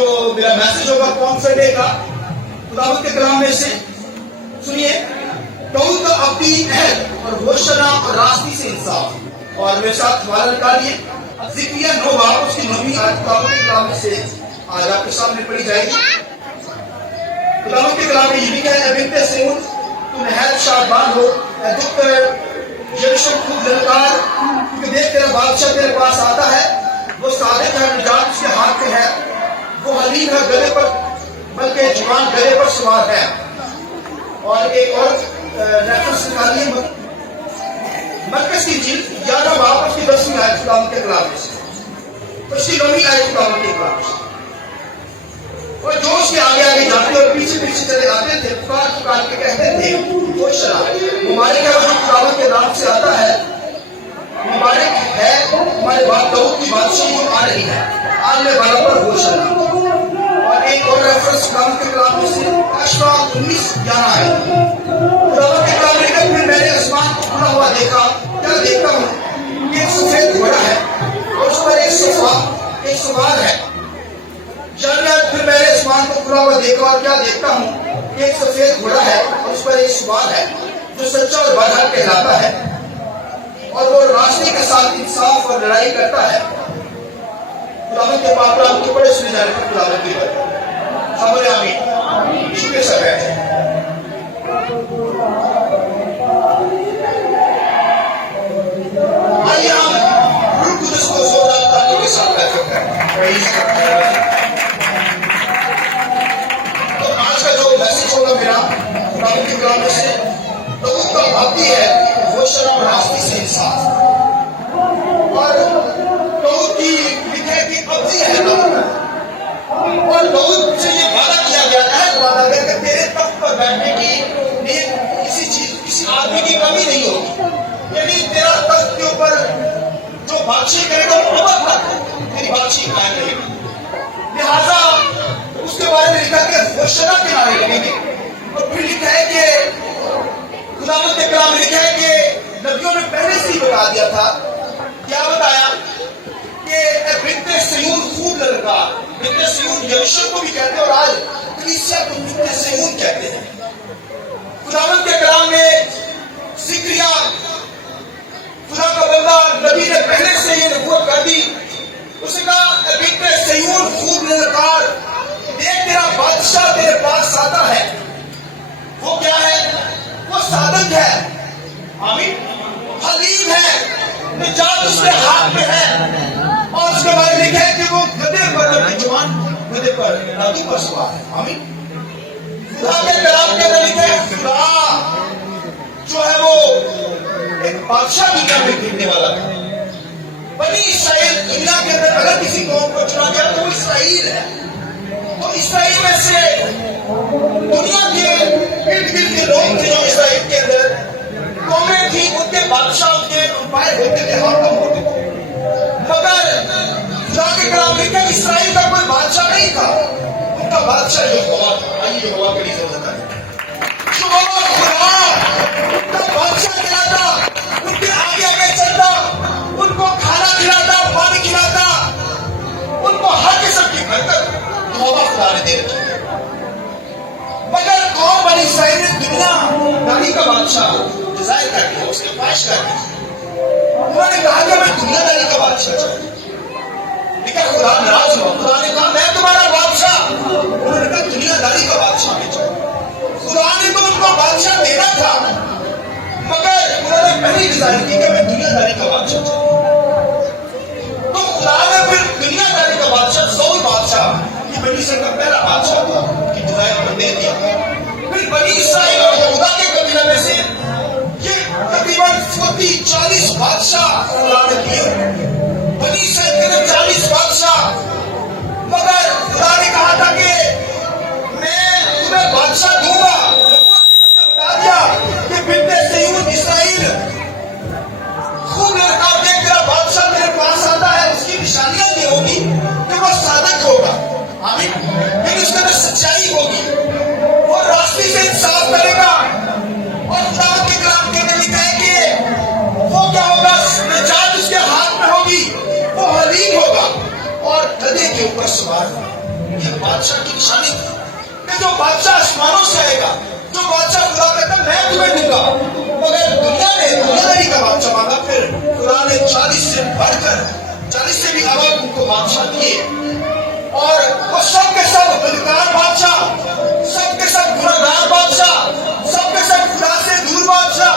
जो मेरा मैसेज होगा कौन सा डे का खुदावंद के कलाम में से सुनिए। दाऊद का अपनी अहद और घोषणा और रास्ते से इंसाफ। और मेरे साथ हमारा निकालिए जिक्रिया 9 बाब उसकी 9वीं आयत खुदावंद के कलाम में से आज आपके सामने पढ़ी जाएगी। खुदावंद के कलाम में ये भी कहा, बिनते सिय्योन तुम नहायत शादबान हो, दुख यरूशलेम खूब ललकार, क्योंकि देख तेरा बादशाह तेरे पास आता है, वो सादिक है, निजात उसके हाथ में है, वो हलीम है गले पर, बल्कि जुबान गले पर सवार है। और एक और रेफरेंस निकालिए मरकज की इंजील 11 बाब उसकी 10वीं आयत खुदावंद के कलाम में से, उसकी 9वीं आयत खुदावंद के कलाम में। और जो उसके आगे आगे जाते और पीछे पीछे चले आते थे, पुकार पुकार के कहते थे, मुबारक है जो खुदावंद के नाम से आता है, मुबारक है हमारे बाप दाऊद की बादशाही जो आ रही है, आने वाला पर घोषणा। और एक और रेफरेंस खुदावंद के कलाम में से अशफा 19:11 है। खुदावंद के कलाम में फिर मैंने आसमान को खुला हुआ देखा, क्या देखता हूँ कि एक सफेद घोड़ा है और उस पर एक सवार है। फिर मैंने आसमान को खुला हुआ देखा और क्या देखता हूँ कि एक सफेद घोड़ा है और उस पर एक सवार है जो सच्चा और बदहर कहलाता है, और वो रास्ते के साथ इंसाफ और लड़ाई करता है। खुदावंद के पाक कलाम के बड़े सुने जाने पर खुदावंद की बरकत। सब आमीन। शुक्र सब है। आइए हम रूह कुदस को जोरदार तालियों के साथ बैठे हैं। तो आज का जो मैसेज होगा मेरा खुदावंद के कलाम में से, दाऊद का भक्ति है घोषणा और रास्ते से इंसाफ। और दाऊद की लिखे की अवधि है दाऊद, और दाऊद से ये वादा किया गया है, वादा है कि तेरे तख्त पर बैठने की किसी आदमी की कमी नहीं होगी, यानी तेरा तख्त के ऊपर जो बादशाही करेगा वो अब तक तेरी बादशाही कायम रहेगी। लिहाजा उसके बारे में लिखा कि घोषणा के नारे लगेंगे। और फिर लिखा है कि खुदावंद के कलाम में लिखा है कि नबियों ने पहले से ही बता दिया था। क्या बताया कि बिनते सिय्योन खूब ललकार। बिनते सिय्योन यरूशलेम को भी कहते हैं और आज कलीसिया को बिनते सिय्योन कहते हैं। खुदावंद के कलाम में जिक्रिया खुदा का बंदा नबी ने पहले से ये नबूवत कर दी। उसने कहा बिनते सिय्योन खूब ललकार, देख तेरा बादशाह तेरे पास आता है। वो क्या है? वो सादक है, आमीन, हलीम है, निजात उसके हाथ में है। और उसके बाद लिखा है कि वो गधे पर जवान गधे पर रानी पर सवार है, आमीन। खुदा के कलाम के अंदर लिखा है खुदा जो है वो एक बादशाह दुनिया में गिरने वाला है। बनी इस्राएल दुनिया के अंदर अगर किसी कौम को चुना गया तो वो इस्राएल है। तो इस्राएल में से दुनिया के इर्द गिर्द के लोग थे जो इस्राएल के अंदर कौमें थी, उनके बादशाह उनके उपाय होते थे, हाकम होते थे। मगर जाके कलाम लिखा इस्राएल का कोई बादशाह नहीं था, उनका बादशाह यहोवा था। आइए यहोवा की इज्जत है। यहोवा खुदा उनका बादशाह कहलाता, उनके आगे आगे चलता, उनको खाना खिलाता, पानी खिलाता, उनको हर किस्म की बरकत यहोवा खुदा ने दे रखी। मगर कौन बनी इस्राएल ने दुनियादारी का बादशाह डिजाइन कर दिया, उसके ख्वाहिश कर दी। उन्होंने कहा कि मैं दुनियादारी का बादशाह चाहूँ, लेकिन खुदा नाराज हुआ। खुदा ने कहा मैं तुम्हारा बादशाह, उन्होंने कहा दुनियादारी का बादशाह मैं चाहूँ। खुदा ने तो उनको बादशाह देना था, मगर उन्होंने पहली डिजाइन की कि मैं दुनियादारी का बादशाह चाहूँ। तो खुदा ने फिर दुनियादारी का बादशाह सऊल बादशाह बनी इस्राएल का पहला बादशाह था कि डिजाइन को दे दिया। फिर बनी इस्राएल और यहूदा के कबीले में से ये तकरीबन 40 बादशाह खुदा ने दिए। बनी इस्राएल के अंदर 40 बादशाह, मगर खुदा ने कहा था कि मैं तुम्हें बादशाह दूंगा। बता दिया कि बिनते सिय्योन इस्राएल खूब ललकार, देख तेरा बादशाह तेरे पास आता है। उसकी निशानियां ये होगी कि वो सादक होगा, आमीन, लेकिन उसके अंदर सच्चाई होगी, वो रास्ते से इंसाफ करेगा, बादशाह की निशानी थी कि जो बादशाह आसमानों से आएगा, जो बादशाह खुदा कहता मैं तुम्हें दूंगा। मगर दुनियादारी का बादशाह मांगा, फिर खुदा ने 40 से बढ़कर 40 से भी अलग उनको बादशाह दिए, और वो सब के सब बदकार बादशाह, सबके सब गुनाहगार बादशाह, सबके सब खुदा से दूर बादशाह।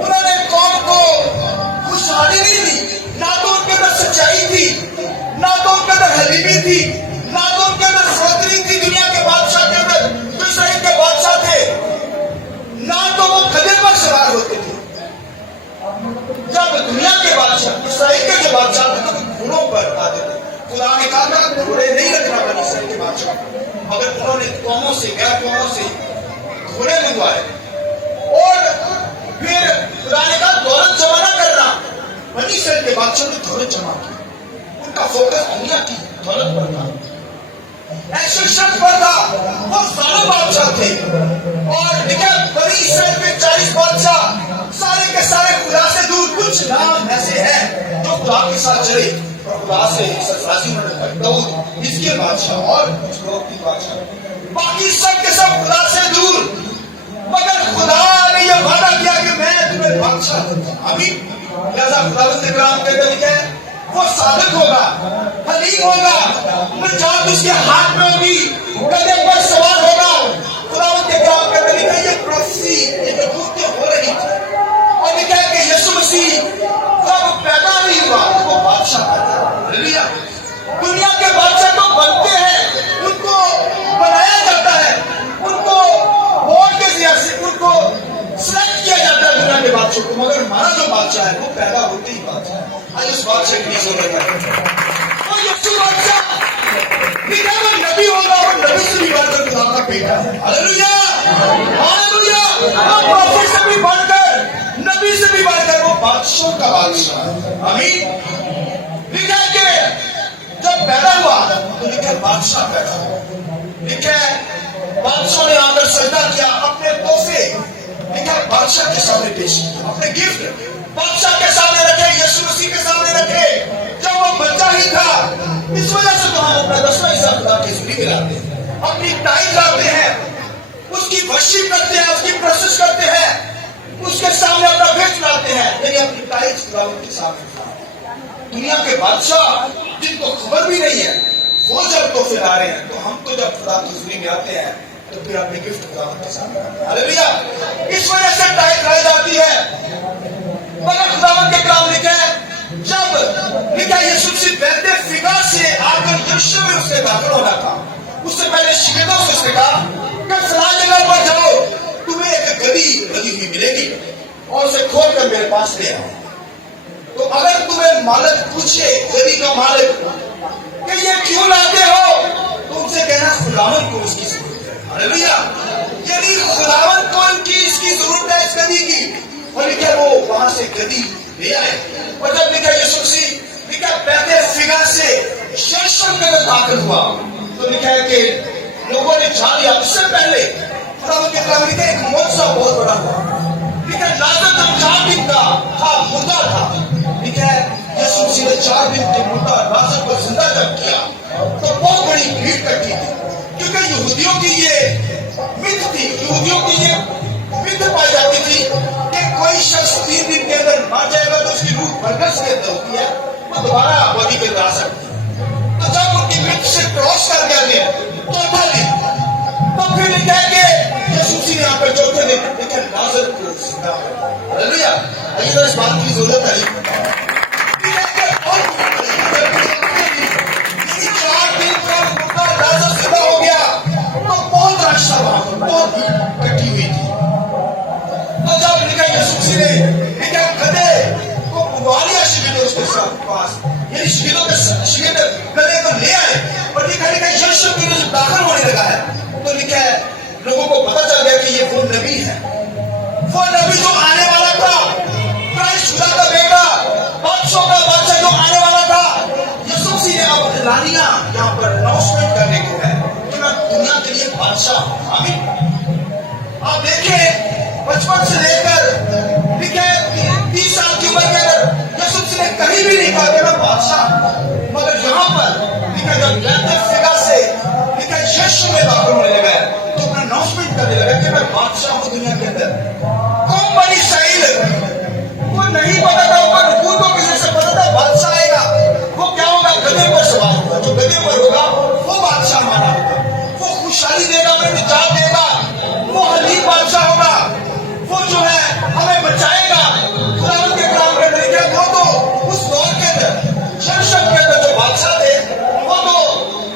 उन्होंने कौम को खुशहाली नहीं दी, ना तो उनके अंदर सच्चाई थी, ना तो उनके अंदर हलीमी थी, ना तो उनके अंदर सोदरी थी दुनिया के बादशाह के अंदर, जो इसराइल के बादशाह थे, ना तो वो खदे पर सवार होते थे। जब दुनिया के बादशाह, इसराइल के जो बादशाह थे, तो घोड़ों पर आते थे। खुदा ने कहा था घोड़े नहीं रखना बनी इसराइल के बादशाह, मगर उन्होंने कौमों से, गैर कौमों से घोड़े मंगवाए। और फिर खुदा ने कहा दौलत जमा न करना। बनी इसराइल के बादशाह ने दौलत जमा की, उनका फोकस दुनिया की दौलत पर था, ऐसे शख्स पर था, वो जालिम बादशाह थे। और देखिए बनी इसराइल में 40 बादशाह, सारे के सारे खुदा से दूर। कुछ नाम ऐसे हैं जो खुदा के साथ चले और खुदा से राजी होने तक, दाऊद इसके बादशाह और कुछ लोग की बादशाह, बाकी सब के सब खुदा से दूर। मगर खुदा ने यह वादा किया कि मैं तुम्हें बादशाह दूंगा। अभी लिहाजा खुदावंद ने कलाम के अंदर लिखा है वो साबित होगा, हलीम होगा, निजात उसके हाथ में होगी, गधे पर सवार होगा। खुदावंद के कलाम के अंदर लिखा है ये प्रोफेसी, ये जो गुफ्तगू हो रही थी, और लिखा है कि यीशु मसीह जब पैदा नहीं हुआ तो वो बादशाह था। हालेलुया। दुनिया के बादशाह तो बनते हैं, उनको बनाया जाता है, उनको वोट के जरिए से उनको सिलेक्ट किया जाता है दुनिया के बादशाह को, मगर हमारा जो बादशाह है वो पैदा होते ही बादशाह है। आज उस बादशाह की जरूरत है। और यीशु बादशाह लिखा वो नबी होगा, और नबी से भी बढ़कर खुदा का बेटा है। Hallelujah, hallelujah. वो प्रॉफिट से भी बढ़कर, नबी से भी बढ़कर वो बादशाह का बादशाह है। आमीन। लिखा है कि जब पैदा हुआ तो लिखा बादशाह पैदा हुआ। लिखा है बादशाह ने आकर सजदा किया, अपने तोहफे लिखा बादशाह के सामने पेश किया, अपने गिफ्ट बादशाह के सामने रखे, यीशु मसीह के सामने रखे। जब वो बच्चा ही था, इस वजह से तो हम अपना 10वां हिस्सा खुदा की ज़िंदगी में लाते हैं, अपनी टाइम लाते हैं, उसकी वर्शिप करते हैं, उसकी प्रोसेस करते हैं, उसके सामने अपना गिफ्ट लाते हैं। यानी अपनी टाइम खुदा के सामने। दुनिया के बादशाह जिनको खबर भी नहीं है, वो जब तोहफे ला रहे हैं, तो हम तो जब खुदा की ज़िंदगी में आते हैं तो फिर अपने गिफ्ट खुदा के सामने। हालेलुया। इस वजह से टाइम लाई जाती है। मगर खुदावंद के कलाम लिखा है जब लिखा यीशु मसीह बैठे फिगा से आकर यरूशलेम में उसके दाखिल होना था, उससे पहले शिगिर्दों से उसने कहा कि फलां जगह पर जाओ, तुम्हें एक गदी लगी हुई मिलेगी और उसे खोल कर मेरे पास ले आओ। तो अगर तुम्हें मालिक पूछे, गदी का मालिक, कि ये क्यों लाते हो, तो उनसे कहना खुदावंद को इसकी जरूरत है। हालेलुया। यानी खुदावंद को इनकी इसकी जरूरत है, इस गदी की। और लिखा वो वहां से गदी ले आए। और जब लिखा यीशु मसीह लिखा बैठे फिगा से यरूशलेम में दाखिल हुआ, तो लिखा है कि लोगों ने जान लिया। उससे पहले खुदावंद के कलाम लिखा एक मौजज़ा बहुत बड़ा हुआ। लिखा लाजर जब 4 दिन का था, मुर्दा था, लिखा है यीशु मसीह ने 4 दिन के मुर्दा लाजर को जिंदा जब किया तो बहुत बड़ी भीड़ इकट्ठी थी, क्योंकि यहूदियों की ये मिथ थी, यहूदियों की ये मिथ पाई जाती थी कि कोई शख्स 3 दिन के अंदर मर जाएगा तो उसकी रूह बरगद के अंदर होती है, वो दोबारा आबादी के अंदर आ सकती है। तो जब उनकी मिथ से क्रॉस कर गया गया चौथा दिन, तो फिर लिखा है कि यीशु मसीह ने यहाँ पर चौथे दिन लिखा लाजर को जिंदा किया। हालेलुया। अभी तो इस बात की जरूरत है। 4 दिन का मुर्दा लाजर जिंदा हो गया, तो बहुत रश था वहां पर, बहुत भीड़ इकट्ठी हुई थी। तो जब लिखा यीशु मसीह ने लिखा गधे को बुला लिया शिगिर्दों उसके पास, यानी शिगिर्दों के शिगिर्द गधे को ले आए, और लिखा यीशु के लिए दाखिल होने लगा है, तो लिखा है लोगों को पता चल गया कि ये वो नबी है, वो नबी जो आने वाला था, क्राइस्ट खुदा का बेटा, बादशाह का बादशाह जो आने वाला था। यीशु मसीह ने अब लानिया यहाँ पर अनाउंसमेंट करने को है कि मैं दुनिया के लिए बादशाह हूं। आमीन। आप देखिए बचपन से लेकर लिखे 30 साल की उम्र के अंदर यीशु मसीह ने कहीं भी नहीं कहा कि मैं बादशाह, मगर यहाँ पर लिखा जब फिगा से लिखा कि मैं बादशाह हूं दुनिया के अंदर। कौन बनी इस्राइल वो नहीं पता था, पर वो तो किसी से पता था बादशाह आएगा। वो क्या होगा? गधे पर सवार होगा। जो गधे पर होगा वो बादशाह माना होगा। वो खुशहाली देगा, हमें निजात देगा। वो हलीम बादशाह होगा। वो जो है हमें बचाएगा। खुदावंद के कलाम के अंदर वो तो उस दौर के अंदर शमशम के अंदर जो बादशाह थे वो तो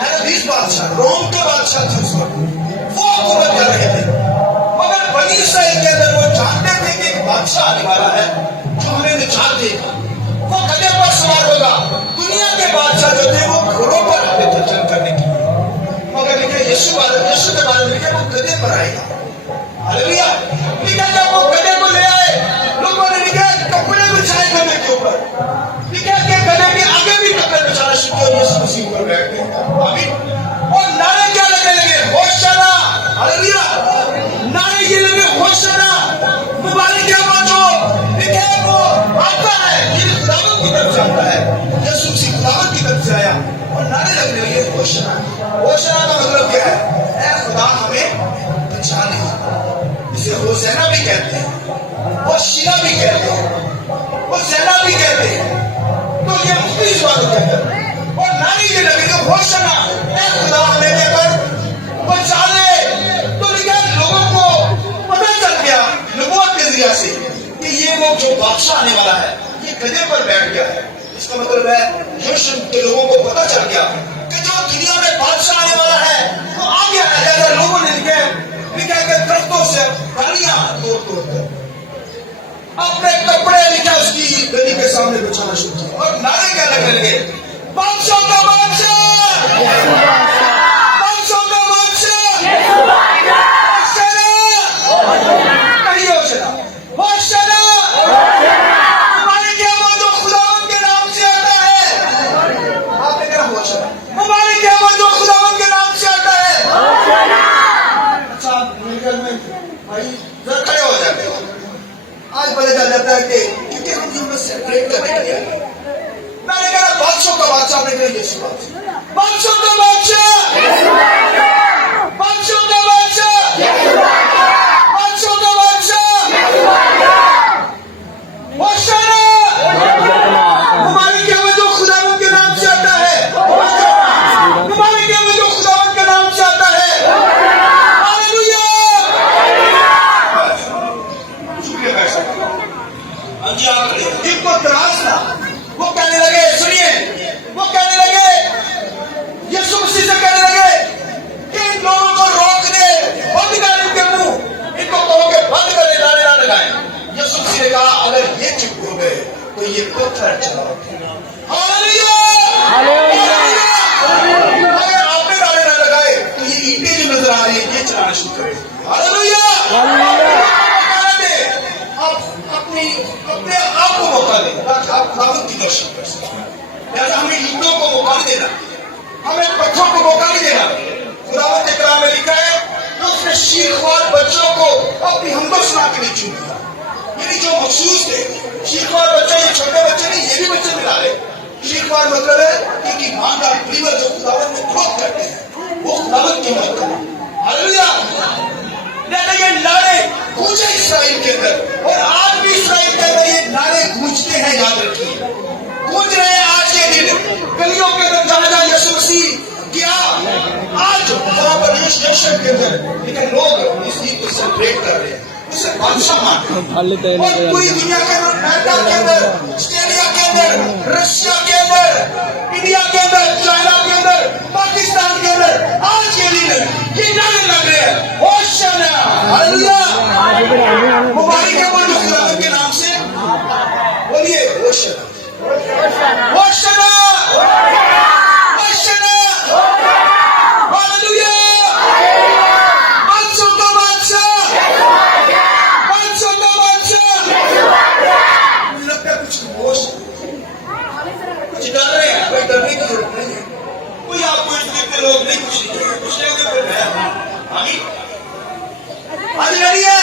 हेरोदेस बादशाह, रोम के बादशाह थे उस वक्त। वो हुकूमत कर रहे थे। मगर बनी इस्राइल के अंदर वो जानते थे कि एक बादशाह आने वाला है जो हमें निजात देगा। वो गधे पर सवार होगा। दुनिया के बादशाह जो थे वो घोड़ों पर आते थे जंग करने के लिए, मगर लिखे यीशु के बारे में लिखे वो गधे पर आएगा। हालेलुया। लिखा जब वो गधे को ले आए, लोगों ने लिखा कपड़े बिछाए गधे के ऊपर। लिखा कि गधे के आगे भी कपड़े बिछाना शुरू किया, यीशु मसीह पर बैठ गए। आमीन। और नारे क्या लगने लगे? होशाना। हालेलुया। नारे ये लगे होशाना, मुबारक है वो जो लिखे वो आता है, ये खुदावंद की तरफ से आता है। यीशु मसीह खुदावंद की तरफ से आया और नारे लगने लगे होशाना। होशाना का मतलब क्या है? ऐ खुदा हमें बचा ले। इसे होशाना भी कहते हैं, होशिना भी कहते हैं, होशाना भी कहते हैं। तो ये मुख्तलिफ बातों के अंदर और नारे ये लगेगा होशाना, ऐ खुदा हमें लेकर बचा ले। तो लिखा लोगों को पता चल गया नबूवत के जरिया से कि ये वो जो बादशाह आने वाला है ये गधे पर बैठ गया है। इसका मतलब है यरूशलेम के लोगों को पता चल गया कि जो दुनिया में बादशाह आने वाला है वो आ गया है। जैसे लोगों ने लिखा कि दरख्तों से डालियां तोड़ अपने कपड़े लिखा उसकी गली के सामने बिछाना शुरू किया और नारे क्या लगने लगे? बादशाह का बादशाह, बादशाह का बादशाह, कहिए होशाना, होशाना। मुबारक है वो जो खुदावंद के नाम से आता है। आपने क्या होशाना? मुबारक है वो जो खुदावंद के नाम से आता है। अच्छा में भाई जरा खड़े हो जाते हो। आज पता चल जाता है कि क्योंकि हम लोग सेपरेट करने के लिए मैंने कहा बादशाह का बादशाह, आपने कहा यीशु बादशाह, बादशाह का बादशाह, बादशाह का बादशाह, बादशाह का बादशाह, होशाना। मुबारक है वो जो खुदावंद के नाम से आता है। मुबारक है वो जो खुदावंद के नाम से आता है। हालेलुया। को तराशना। वो कहने लगे, सुनिए, वो कहने लगे, यीशु मसीह से कहने लगे कि इन लोगों को रोक दे, बंद कर इनके मुंह, इनको कहो कि बंद कर, नारे ना लगाएं। यीशु मसीह ने कहा अगर ये चुप हो गए तो ये पत्थर चलाओ। हालेलुया। अगर आपने नारे ना लगाए तो ये ईंटें जो नजर आ रही है ये चलाना शुरू करें। हालेलुया। अपने आप को मौका देना ताकि आप खुदावंद की दर्शन कर सकें। लिहाजा हमें ईंटों को मौका नहीं देना, हमें पत्थरों को मौका नहीं देना। खुदावंद के कलाम में लिखा है कि उसने शीखवार बच्चों को अपनी हमदर्द सुना के नहीं चुन दिया। यानी जो मखसूस थे शीखवार बच्चे, ये छोटे बच्चे नहीं, ये भी बच्चे मिला रहे। शीखवार मतलब है कि ईमानदार बिलीवर जो खुदावंद में ग्रोथ करते हैं वो खुदावंद की मदद करें। हालेलुया। ये नारे गूंजे इस्राइल के अंदर और आज भी इस्राइल के अंदर ये नारे गूंजते हैं, याद रखिए, गूंज रहे हैं आज के दिन गलियों के अंदर। जहां जहां यीशु मसीह गया, आज वहां पर यरूशलेम के अंदर लेकिन लोग इस चीज को सेलिब्रेट कर रहे हैं, उसे बादशाह मानते हैं। और पूरी दुनिया के अंदर, अमेरिका के अंदर, ऑस्ट्रेलिया के अंदर, रशिया के अंदर, इंडिया के अंदर, चाइना के अंदर, पाकिस्तान के अंदर आज के दिन ये नारे लग रहे हैं होशाना। हालेलुया। मुबारक है वो जो खुदावंद के नाम से, बोलिए होशाना, होशाना, होशाना। हालेलुया। बादशाह का बादशाह, बादशाह का बादशाह। मुझे लगता है कुछ होश, कुछ डर रहे हैं, कोई डरने की जरूरत नहीं है। कोई आपको इस देखते लोग नहीं कुछ लिखेंगे, कुछ लेंगे फिर मैं। आमीन। आज रेडी है?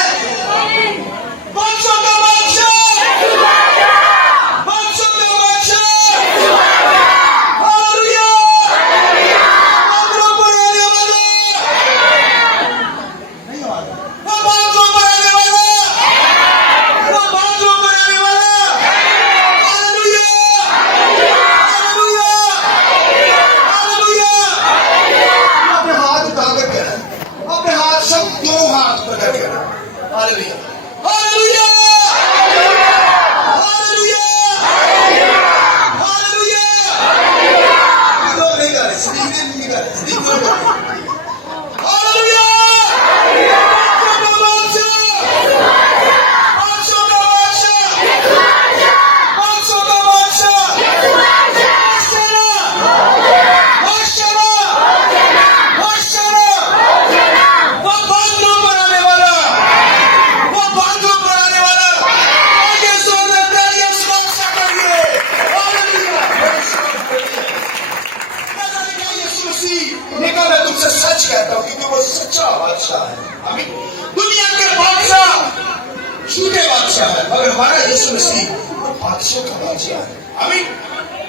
झूठे बादशाह है, मगर हमारा यीशु मसीह वो बादशाह का बादशाह है। आमीन।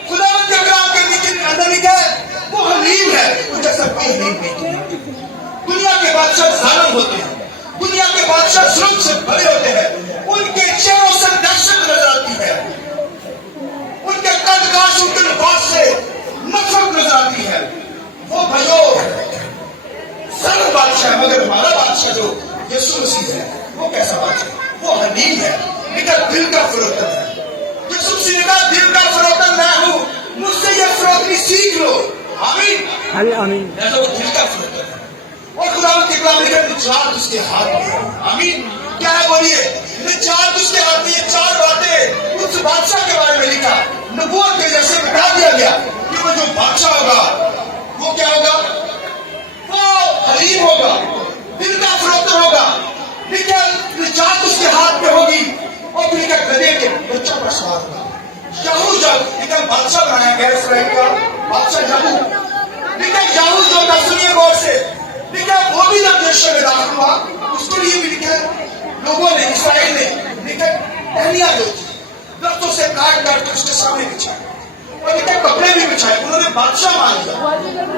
खुदावंद के कलाम के नीचे अंदर लिखा है वो हलीम है, उनका सबकी हलीम नहीं। दुनिया के बादशाह जालिम होते हैं, दुनिया के बादशाह जुल्म से भरे होते हैं, उनके चेहरों से दहशत नजर आती है, उनके कदकाश उनके लिबास से नफरत नजर आती है। वो भाइयों सर्व बादशाह है, मगर हमारा बादशाह जो यीशु मसीह है वो कैसा बादशाह? वो हलीम है, लेकिन दिल का फरोख्त है। यीशु मसीह ने कहा दिल का फरोख्त मैं हूं, मुझसे ये फरोख्ती सीख लो। आमीन आमीन। ऐसा वो दिल का फरोख्त है। और खुदावंद के कलाम लिखा है चार उसके हाथ में। आमीन। क्या है बोलिए? ये चार उसके हाथ में, ये चार बातें उस बादशाह के बारे में लिखा, नबूवत के जैसे बता दिया गया कि वो जो बादशाह होगा वो क्या होगा? वो हलीम होगा, दिल का फरोख्त होगा, लेकिन चार उसके हाथ में होगी और फिर क्या गधे के बच्चा पर सवार होगा। याहू जब लेकिन बादशाह बनाया गया इसराइल का बादशाह याहू, लेकिन याहू जो था सुनिए गौर से, लेकिन वो भी जब देश में दाखिल हुआ उसके लिए भी लिखा लोगों ने इसराइल ने लेकिन टहनियां दी, दरख्तों से काट काट के उसके सामने बिछाए और लेकिन कपड़े भी बिछाए, उन्होंने बादशाह मान लिया।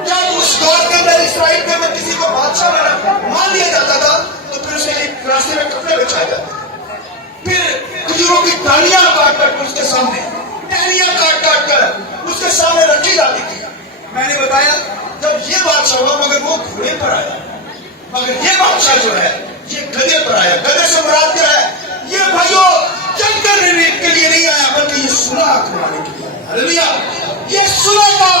क्या उस दौर के अंदर इसराइल के अंदर किसी को बादशाह मान लिया जाता था तो फिर उसके लिए रास्ते में कपड़े बिछाए जाते, फिर खजूरों की टहनियां काट काट उसके सामने, टहनियां काट काट कर उसके सामने रखी जाती थी। मैंने बताया जब ये बादशाह हुआ मगर वो घोड़े पर आया, मगर ये बादशाह जो है ये गधे पर आया। गधे से मुराद क्या है? ये भाइयों जंग करने के लिए नहीं आया बल्कि ये सुलह करवाने के लिए आया। हालेलुया। ये सुलह का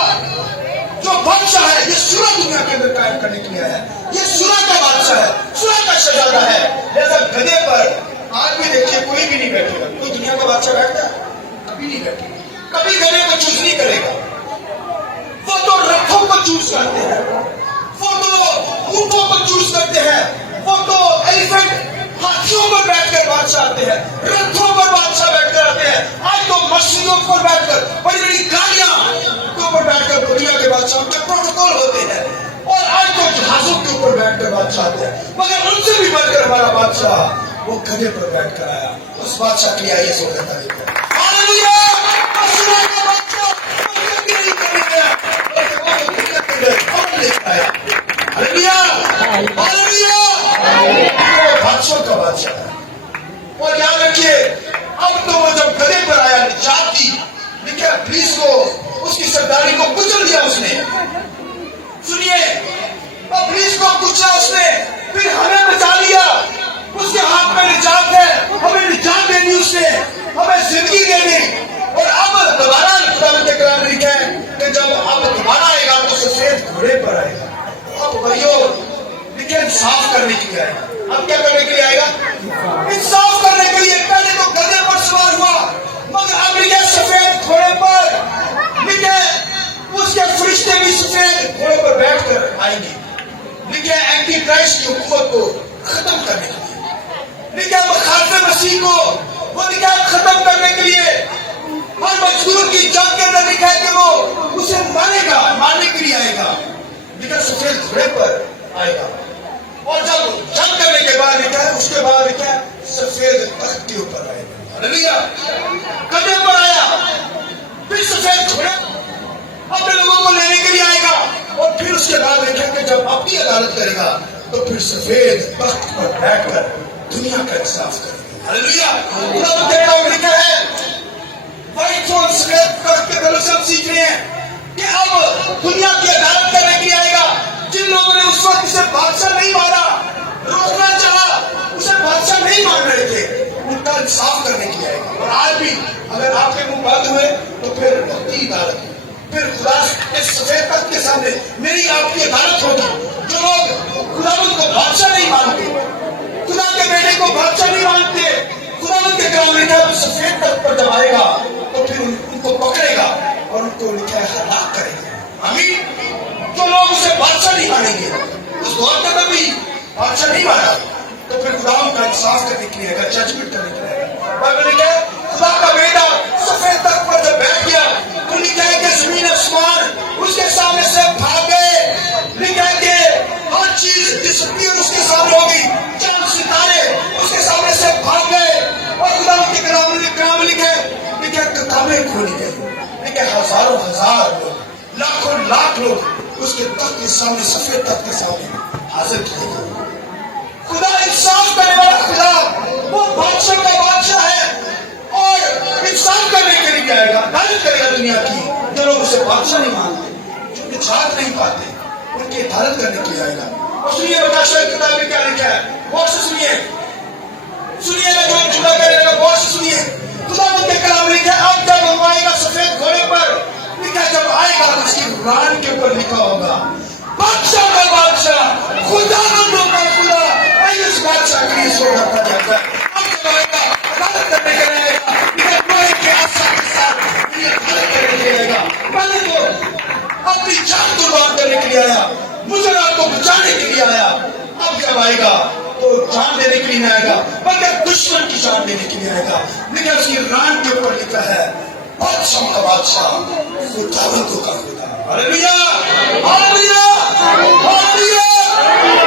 जो बादशाह है, ये सुलह दुनिया के अंदर कायम करने के लिए आया है। ये सुलह का बादशाह है, सुलह का शहजादा है। जैसा गधे पर आज भी देखिए कोई भी नहीं बैठेगा, कोई दुनिया का बादशाह बैठता है? कभी नहीं बैठेगा, कभी गधे को चूज नहीं करेगा। वो तो रथों को चूज करते हैं, वो तो ऊंटों को चूज करते हैं, वो तो एलिफेंट हाथियों पर बैठकर बादशाह आते हैं, रथों पर बादशाह बैठकर आते हैं। आज तो मछलियों पर बैठकर, बड़ी बड़ी गाड़ियां के ऊपर बैठकर दुनिया के बादशाह के प्रोटोकॉल होते हैं, और आज तो जहाजों के ऊपर बैठकर बादशाह आते हैं। मगर उनसे भी बढ़कर हमारा बादशाह वो गधे पर बैठकर आया। उस बादशाह के लिए आइए सो कहता है हालेलुया। बादशाह का बादशाह है। और याद रखिए अब तो वो जब गधे पर आया निजात दी, लेकिन पुलिस को उसकी सरदारी को कुचल दिया उसने। सुनिए, और पुलिस को कुचला उसने, फिर हमें बचा लिया। उसके हाथ में निजात है, हमें निजात देनी उसने, हमें जिंदगी देनी। और अब दोबारा खुदावंद के कलाम में लिखा है कि जब अब दोबारा आएगा तो सफेद घोड़े पर आएगा। अब भाइयों लेकिन साफ करने के लिए आएगा। अब क्या करने के लिए आएगा? इंसाफ करने के लिए। पहले तो गधे पर सवार हुआ, मगर अब लिखे सफेद घोड़े पर। लिखे उसके फरिश्ते भी सफेद घोड़े पर बैठकर आएंगे। लिखे एंटी क्राइस्ट की हुकूमत को खत्म करने के लिए, लिखे मुखालिफ मसीह को वो लिखा खत्म करने के लिए। हर मजदूर की जंग के अंदर लिखा है कि वो उसे मारेगा, मारने के लिए आएगा, लेकिन सफेद घोड़े पर आएगा। और जब जंग करने के बाद लिखा है उसके बाद लिखा है सफेद तख्त के ऊपर आएगा। हालेलुया। गधे पर आया, फिर सफेद घोड़े अपने लोगों को लेने के लिए आएगा, और फिर उसके बाद लिखा कि जब अपनी अदालत करेगा तो फिर सफेद तख्त पर बैठकर दुनिया का इंसाफ करेगा। हालेलुया। लिखा है व्हाइट थ्रोन सफेद तख्त के तरफ से हम सीख रहे हैं कि अब दुनिया की अदालत करने के लिए आएगा। जिन लोगों ने उस वक्त उसे बादशाह नहीं माना, रोकना चाहा, उसे बादशाह नहीं मान रहे थे, उनका इंसाफ करने के लिए आएगा। और आज भी अगर आपके मुंह बंद हुए तो फिर अपनी अदालत, फिर खुदा के सफेद तख्त के सामने मेरी आपकी अदालत होगी। जो लोग खुदावंद को बादशाह नहीं मानते, खुदा के बेटे को बादशाह नहीं मानते, खुदावंद के कलाम लिखा है सफेद तख्त पर जब आएगा तो फिर उनको पकड़ेगा और उनको लिखा है हलाक करेगा। आमीन। जो लोग उसे बादशाह नहीं मानेंगे, उस दौर के अंदर भी बादशाह नहीं माना, तो फिर खुदा का इंसाफ करने के लिए आएगा, जजमेंट करने के लिए आएगा। बाइबल लिखा है खुदा का बेटा सफेद तख्त पर जब बैठ गया तो लिखा है कि जमीन आसमान उसके सामने से भाग गए। लिखा है कि हर चीज डिसअपीयर उसके सामने हो गई, चांद सितारे उसके सामने से भाग गए। के सामने, सफेद तख्त के सामने हाजिर किया। खुदा इंसाफ करने वाला खुदा, वो बादशाह का बादशाह है और इंसाफ करने के लिए आएगा, अदालत करेगा दुनिया की। जो लोग उसे बादशाह नहीं मानते, जो निजात नहीं पाते, उनकी अदालत करने के लिए आएगा। और सुनिए प्रकाशित किताब में क्या लिखा है, गौर से सुनिए, सुनिए ना, जो खुदा करेगा, गौर से सुनिए। खुदा के कलाम लिखा है, अब जब वो आएगा सफेद घोड़े पर, लिखा जब आएगा तो उसकी रान के ऊपर लिखा होगा बादशाह का बादशाह, खुदावंदों का खुदा। इस बादशाह के लिए सोना पड़ जाता है। अब जब आएगा अदालत करने के लिए आएगा, इधर लोहे के आशा के साथ ये अदालत करने के लिए आएगा। पहले तो अपनी जान कुर्बान करने के लिए आया, मुजरिम को बचाने के लिए आया। अब जब आएगा तो जान देने के लिए नहीं आएगा, बल्कि दुश्मन की जान देने के लिए आएगा। लेकिन उसकी रान के ऊपर लिखा है बादशाह का बादशाह, खुदावंदों का खुदा। Hallelujah, hallelujah, hallelujah.